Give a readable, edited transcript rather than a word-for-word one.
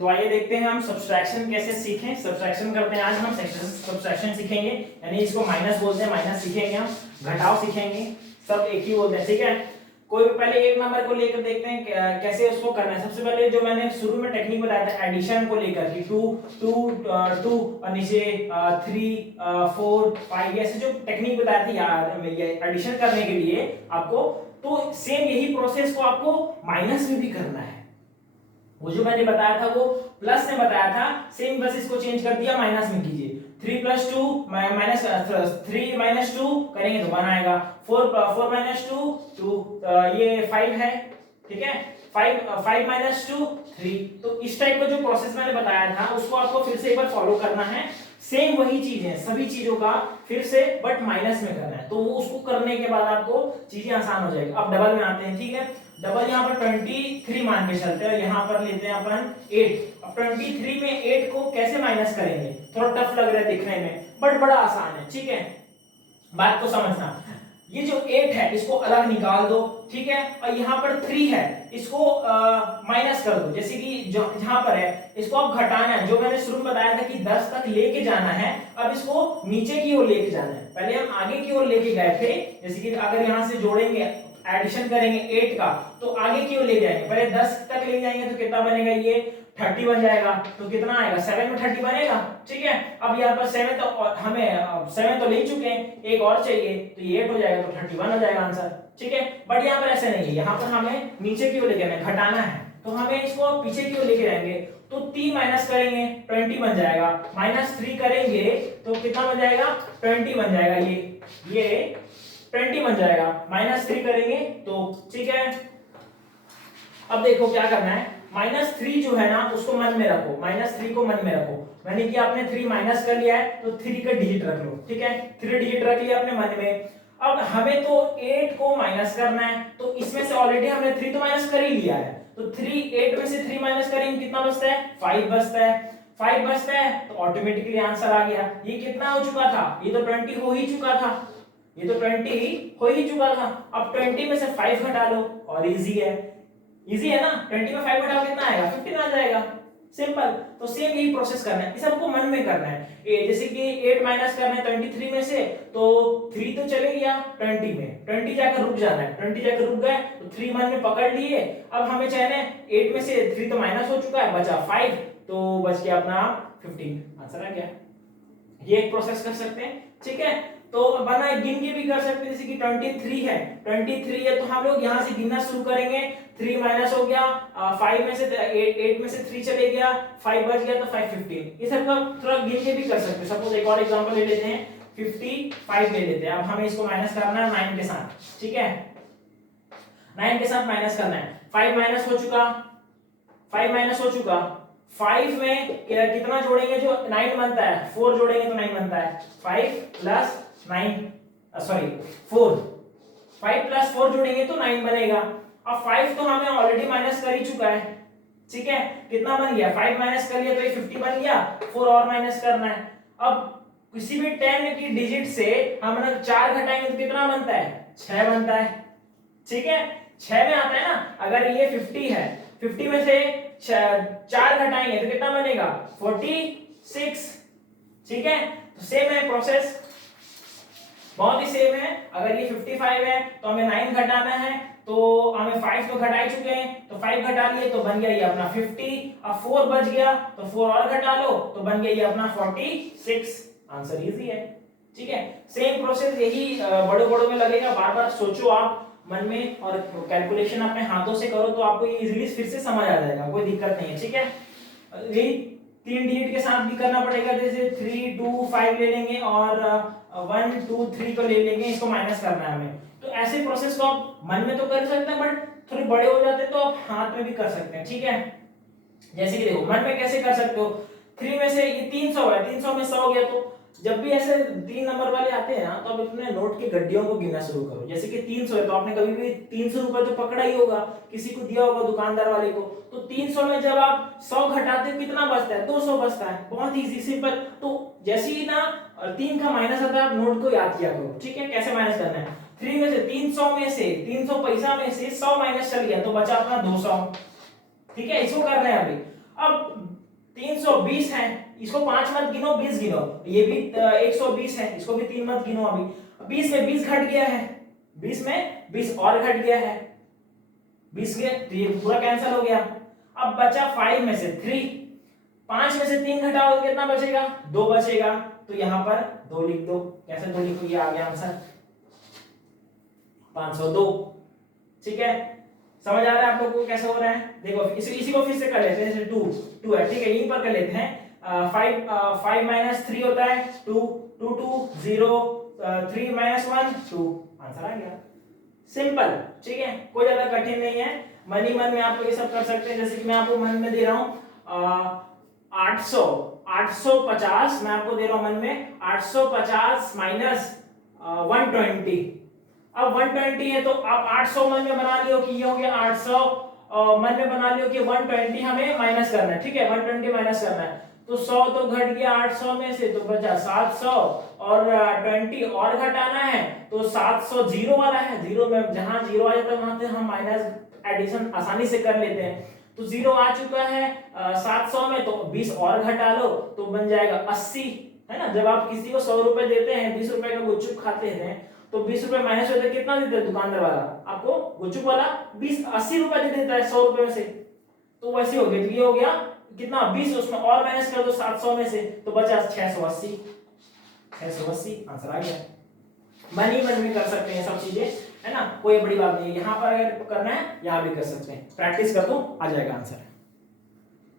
तो आइए देखते हैं हम सब्सट्रैक्शन कैसे सीखें। सब्सट्रैक्शन करते हैं आज हम सब्सट्रैक्शन सीखेंगे, यानी इसको माइनस बोलते हैं, माइनस सीखेंगे हम, घटाव सीखेंगे, सब एक ही बोलते हैं, ठीक है। कोई भी पहले एक नंबर को लेकर देखते हैं कैसे उसको करना है। सबसे पहले जो मैंने शुरू में टेक्निक बताया था एडिशन को लेकर कि 2 2 2 और नीचे 3 4 5, ऐसे जो टेक्निक बताया था यार ये एडिशन करने के लिए आपको, तो सेम यही प्रोसेस को आपको माइनस में भी करना है। वो जो मैंने बताया था वो प्लस में बताया था, सेम बस इसको चेंज कर दिया, माइनस में कीजिए। 3 + 2 माइनस 3 - 2 करेंगे तो 1 आएगा। 4 - 2 2, ये 5 है, ठीक है। 5 - 2 3। तो इस टाइप का जो प्रोसेस मैंने बताया था उसको आपको फिर से एक बार फॉलो करना है। सेम वही चीज है, सभी चीजों का फिर से बट माइनस में करना है। तो वो उसको करने के बाद आपको चीजें आसान हो जाएगी। अब डबल में आते हैं, ठीक है। डबल यहाँ पर 23 मान के चलते हैं, यहाँ पर लेते हैं अपन 8। अब 23 में 8 को कैसे माइनस करेंगे, थोड़ा टफ लग रहा है दिखने में बट बड़ा आसान है, ठीक है। बात को समझना, ये जो 8 है इसको अलग निकाल दो, ठीक है। और यहाँ पर 3 है, इसको माइनस कर दो। जैसे कि जो जहां पर है इसको अब घटाना है, जो मैंने शुरू में बताया था कि 10 तक लेके जाना है, अब इसको नीचे की ओर लेके जाना है। पहले हम आगे की ओर लेके गए थे, जैसे कि अगर यहाँ से जोड़ेंगे, एडिशन करेंगे 8 का, तो आगे की ओर ले जाएंगे। पहले 10 तक ले जाएंगे तो कितना बनेगा, ये 30 बन जाएगा। तो कितना आएगा, 7 में 30 बनेगा, ठीक है। अब यहाँ पर 7 तो हमें 7 तो ले चुके हैं, एक और चाहिए, तो ये 8 हो जाएगा, तो 31 हो जाएगा आंसर, ठीक है। बट यहाँ पर ऐसे नहीं है, यहाँ पर हमें नीचे की ओर लेके आना है, घटाना है, तो हमें इसको पीछे की ओर लेके जाएंगे। तो 3 माइनस करेंगे 20 बन जाएगा, -3 करेंगे तो कितना बन जाएगा, 20 बन जाएगा। ये 20 बन जाएगा, -3 करेंगे तो, ठीक है। अब देखो क्या करना है, -3 जो है ना उसको मन में रखो, -3 को मन में रखो। मैंने कि आपने 3 माइनस कर लिया है तो 3 का डिजिट रख लो, ठीक है। 3 डिजिट रख लिया अपने मन में। अब हमें तो 8 को माइनस करना है, तो इसमें से ऑलरेडी हमने 3 तो माइनस कर ही लिया है, तो 8 में से 3 माइनस करेंगे कितना बचता है, 5 बचता है। 5 बचता है तो ऑटोमेटिकली आंसर आ गया। ये कितना हो चुका था, ये तो 20 हो ही चुका था, ये तो 20 हो ही चुका था। अब 20 में से 5 घटा लो और इजी है, इजी है ना। 20 में 5 घटाओ कितना आएगा, 15 आ जाएगा, सिंपल। तो सेम यही प्रोसेस करना है, इस सबको मन में करना है। जैसे कि 8 माइनस करना है 23 में से, तो 3 तो चले गया 20 में, 20 जाकर रुक जाना है, 20 जाकर रुक गए तो 3 मन में पकड़ लिए। अब हमें चाहिए 8 में से 3 तो माइनस हो चुका है, बचा 5, तो बच गया अपना 15, आंसर आ गया। ये एक प्रोसेस कर सकते हैं, ठीक है। तो बना गिन के भी कर सकते हैं, जैसे कि 23 है, 23 है तो हम लोग यहाँ से गिनना शुरू करेंगे। 3 माइनस हो गया, 5 में से 8 में से 3 चले गया, 5 बच गया, तो 5 15। ये सब का थोड़ा गिन के भी कर सकते हैं। सपोज एक और एग्जांपल ले लेते हैं, 55 ले लेते हैं। अब हमें इसको माइनस करना है 9 के साथ, ठीक है। 9 के साथ माइनस करना है। 5 माइनस हो चुका, 5 माइनस हो चुका। 5 में कितना जोड़ेंगे, जो 9 बनता है, 4 जोड़ेंगे तो 9 बनता है। 5 + 9 सॉरी 4, 5 + 4 जोड़ेंगे तो 9 बनेगा। अब 5 तो हमें ऑलरेडी माइनस कर ही चुका है, ठीक है। कितना बन गया, 5 माइनस कर लिया तो ये 50 बन गया, 4 और माइनस करना है। अब किसी भी 10 की डिजिट से हम 4 घटाएंगे तो कितना बनता है, 6 बनता है, ठीक है। 6 में आता है ना। अगर ये 50 है, 50 में से 4 घटाएंगे तो कितना बनेगा, 46, ठीक है। तो सेम है प्रोसेस, बहुत ही सेम है। अगर ये 55 है तो हमें 9 घटाना है, तो हमें 5 तो घटा ही चुके हैं, तो 5 घटा लिए तो बन गया ये अपना 50। अब 4 बच गया तो 4 और घटा लो तो बन गया ये अपना 46, आंसर इजी है, ठीक है। सेम प्रोसेस यही बड़े बड़ों में लगेगा। बार बार सोचो आप मन में और कैलकुलेशन अपने हाथों से करो तो आपको ये इजीली फिर से समझ आ जाएगा, कोई दिक्कत नहीं है, ठीक है। यही 3 डिजिट के साथ भी करना पड़ेगा, जैसे 3 2 5 ले लेंगे और 1 2 3 को ले लेंगे, इसको माइनस करना है हमें। तो ऐसे प्रोसेस को आप मन में तो कर सकते हैं, बट थोड़े बड़े हो जाते हैं तो आप हाथ में भी कर सकते हैं, ठीक है। जैसे कि देखो मन में कैसे कर सकते हो, 3 में से ये 300 है, 300 में 100 हो गया, तो जब भी ऐसे 3 नंबर वाले आते हैं ना तो आप अपने नोट की गड्डियों को गिनना शुरू करो। जैसे कि 300 है तो आपने कभी भी 300 रुपए तो पकड़ा ही होगा, किसी को दिया होगा दुकानदार वाले को। तो 300 में जब आप 100 घटाते हो कितना बचता है, 200 बचता है, बहुत इजी सिंपल। तो जैसे ही ना 3 का माइनस आता है आप नोट को याद किया करो, ठीक है। कैसे माइनस करना है, 3 में से 300 में से 300 पैसा में से 100 माइनस चल गया तो बचा अपना 200, ठीक है। इसको करना है अभी। अब 320 है, इसको 5 मत गिनो, 20 गिनो। ये भी 120 है, इसको भी 3 मत गिनो। अभी 20 में 20 घट गया है, 20 में 20 और घट गया है, 20 के तो ये पूरा कैंसिल हो गया। अब बचा 5 में से 3, 5 में से 3 घटाओ तो कितना बचेगा? 2 बचेगा। तो यहां पर 2 लिख दो। कैसे 2 लिखो? ये आ गया आंसर 502। ठीक है, समझ आ रहा है आप लोगों को कैसे हो रहा है? देखो इसी को फिर से कर लेते हैं। जैसे 2 है, ठीक है, यहीं पर कर लेते हैं। 5 माइनस 3 होता है 2, 2 2 0, 3 माइनस 1 2, आंसर आ गया। सिंपल, ठीक है, कोई ज्यादा कठिन नहीं है। मन ही मन में आप लोग ये सब कर सकते हैं। जैसे कि मैं आपको मन में दे रहा हूं 850 मैं आपको दे रहा हूं मन में 850 माइनस 120। अब 120 है तो आप 800 मन में बना लियो कि ये हो गया 800, मन में बना लियो कि 120 हमें माइनस करना है। ठीक है, 120 माइनस करना है तो 100 तो घट गया 800 में से, तो बचा 700 और 20 और घटाना है तो 700 जीरो वाला है, जीरो में जहां जीरो आ जाता है वहां से हम माइनस एडिशन आसानी से कर लेते हैं। तो जीरो आ चुका है 700 में, तो 20 और घटा लो तो बन जाएगा 80, है ना। जब आप किसी को 100 रुपए देते हैं, 20 रुपए का गुपचुप खाते हैं तो 20 रुपए माइनस होते कितना देता है दुकानदार वाला आपको? गुपचुप वाला 80 रुपए दे देता है 100 रुपए में से। तो वैसे हो गया, तो ये हो गया कितना 20, उसमें और माइनस कर दो 700 में से तो बचा 680। 680 आंसर आ गया। मन ही मन में कर सकते हैं सब चीजें, है ना, कोई बड़ी बात नहीं है। यहाँ पर अगर करना है यहाँ भी कर सकते हैं, प्रैक्टिस कर दो आ जाएगा आंसर।